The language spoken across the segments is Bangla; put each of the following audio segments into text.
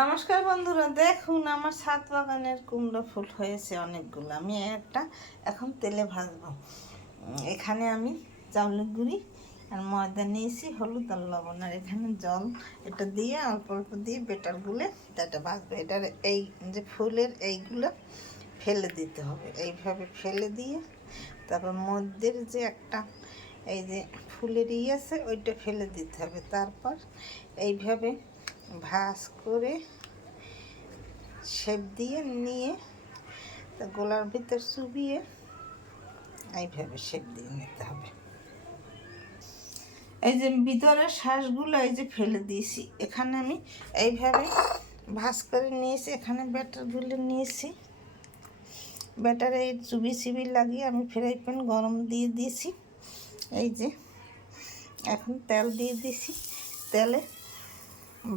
নমস্কার বন্ধুরা, দেখুন আমার ছাদ বাগানের কুমড়ো ফুল হয়েছে অনেকগুলো। আমি এখন তেলে ভাজবো। এখানে আমি চাউলের গুঁড়ি আর ময়দা নিয়েছি, হলুদ আর লবণ, আর এখানে জল। এটা দিয়ে অল্প অল্প দিয়ে বেটার গুলে এটা ভাজবো। এটার এই যে ফুলের এইগুলো ফেলে দিতে হবে, এইভাবে ফেলে দিয়ে তারপর মধ্যের যে একটা এই যে ফুলের আছে ওইটা ফেলে দিতে হবে। তারপর এইভাবে ভাঁজ করে শেপ দিয়ে নিয়ে তা গোলার ভিতর চুবিয়ে এইভাবে শেপ দিয়ে নিতে হবে। এই যে ভিতরের শ্বাসগুলো এই যে ফেলে দিয়েছি, এখানে আমি এইভাবে ভাঁজ করে নিয়েছি। এখানে ব্যাটারগুলো নিয়েছি, ব্যাটারে এই চুবি লাগিয়ে আমি ফ্রাই প্যান গরম দিয়ে দিয়েছি। এই যে এখন তেল দিয়ে দিয়েছি, তেলে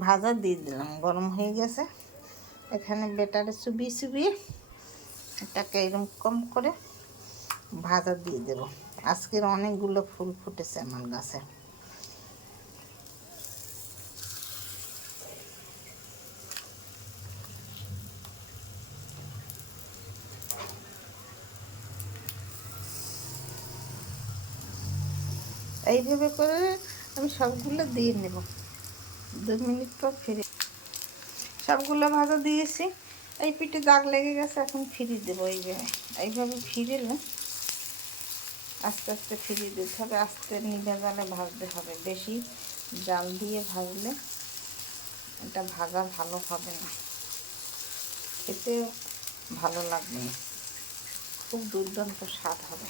ভাজা দিয়ে দিলাম, গরম হয়ে গেছে। এখানে ব্যাটারে চুবিয়ে এটাকে এরকম কম করে ভাজা দিয়ে দেব। আজকের অনেকগুলো ফুল ফুটেছে আমার গাছে। এইভাবে করে আমি সবগুলো দিয়ে নেব। 2 মিনিট পর ফিরে সবগুলো ভাজা দিয়েছি। এই পিঠে দাগ লেগে গেছে, এখন ফিরিয়ে দেবো। এইভাবে ফিরেলে আস্তে আস্তে ফিরিয়ে দিতে হবে, আস্তে নিভে জালে ভাজতে হবে। বেশি জাল দিয়ে ভাজলে এটা ভাজা ভালো হবে না, খেতে ভালো লাগবে না, খুব দুর্দান্ত স্বাদ হবে।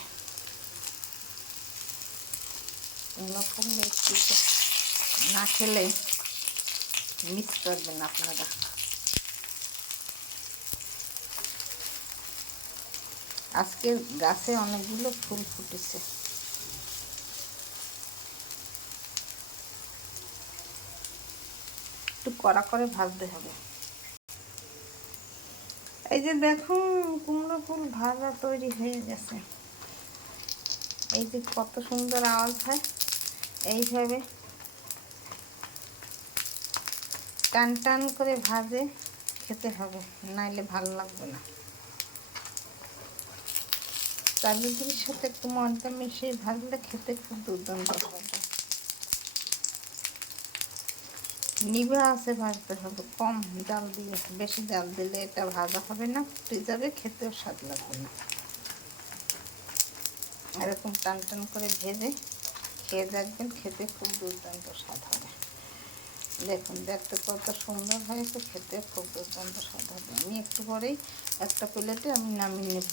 এরকম মিষ্টিটা না খেলে মিস করবেন আপনারা। আজকে গাছে অনেকগুলো ফুল ফুটেছে। একটু কড়া করে ভাজতে হবে। এই যে দেখুন কুমড়ো ফুল ভাজা তৈরি হয়ে গেছে। এই যে কত সুন্দর আওয়াজ হয়। এইভাবে টান টান করে ভাজে খেতে হবে, নাইলে ভালো লাগবে না। চালুগুলির সাথে একটু ময়দা মিশিয়ে ভাজলে খেতে খুব দুর্দান্ত হবে। নিভা আছে ভাজতে হবে, কম জাল দিয়ে। বেশি জাল দিলে এটা ভাজা হবে না, ফুটে যাবে, খেতেও স্বাদ লাগবে না। এরকম টান টান করে ভেজে খেয়ে দেখবেন, খেতে খুব দুর্দান্ত স্বাদ হবে। দেখুন দেখতে কত সুন্দর হয়েছে, খেতে খুব দুর্দান্ত স্বাদ হবে। আমি একটু পরেই একটা প্লেটে আমি নামিয়ে নেব।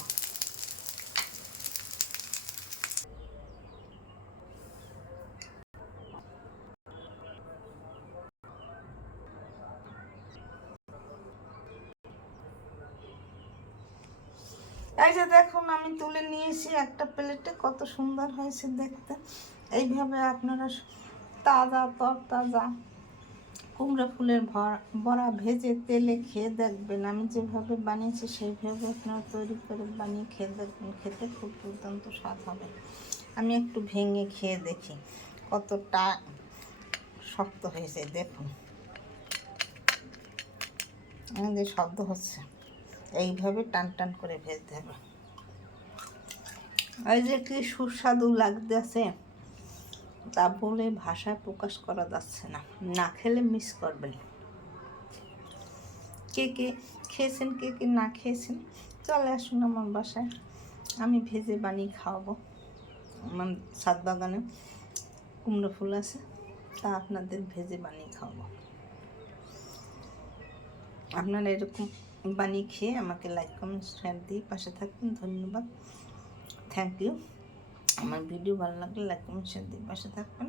এই যে দেখুন আমি তুলে নিয়েছি একটা প্লেটে, কত সুন্দর হয়েছে দেখতে। এইভাবে আপনারা তাজা তরতাজা কুমড়ো ফুলের বড়া ভেজে তেলে খেয়ে দেখবেন। আমি যেভাবে বানিয়েছি সেইভাবে আপনারা তৈরি করে বানিয়ে খেয়ে দেখবেন, খেতে খুব দুর্দান্ত স্বাদ হবে। আমি একটু ভেঙে খেয়ে দেখি কতটা শক্ত হয়েছে। দেখুন যে শব্দ হচ্ছে, এইভাবে টান টান করে ভেজতে হবে। এই যে কি সুস্বাদু লাগতেছে তা বলে ভাষায় প্রকাশ করা যাচ্ছে না, না খেলে মিস করবেন। কে কে খেয়েছেন, কে কে না খেয়েছেন চলে আসুন আমার বাসায়, আমি ভেজে বানিয়ে খাওয়াবো। আমার ছাদ বাগানে কুমড়ো ফুল আছে, তা আপনাদের ভেজে বানিয়ে খাওয়াবো। আপনারা এরকম বানিয়ে খেয়ে আমাকে লাইক কমেন্ট শেয়ার দিয়ে পাশে থাকবেন। ধন্যবাদ, থ্যাংক ইউ। আমার ভিডিও ভালো লাগলে লাইক কমেন্ট শেয়ার দিয়ে পাশে থাকবেন।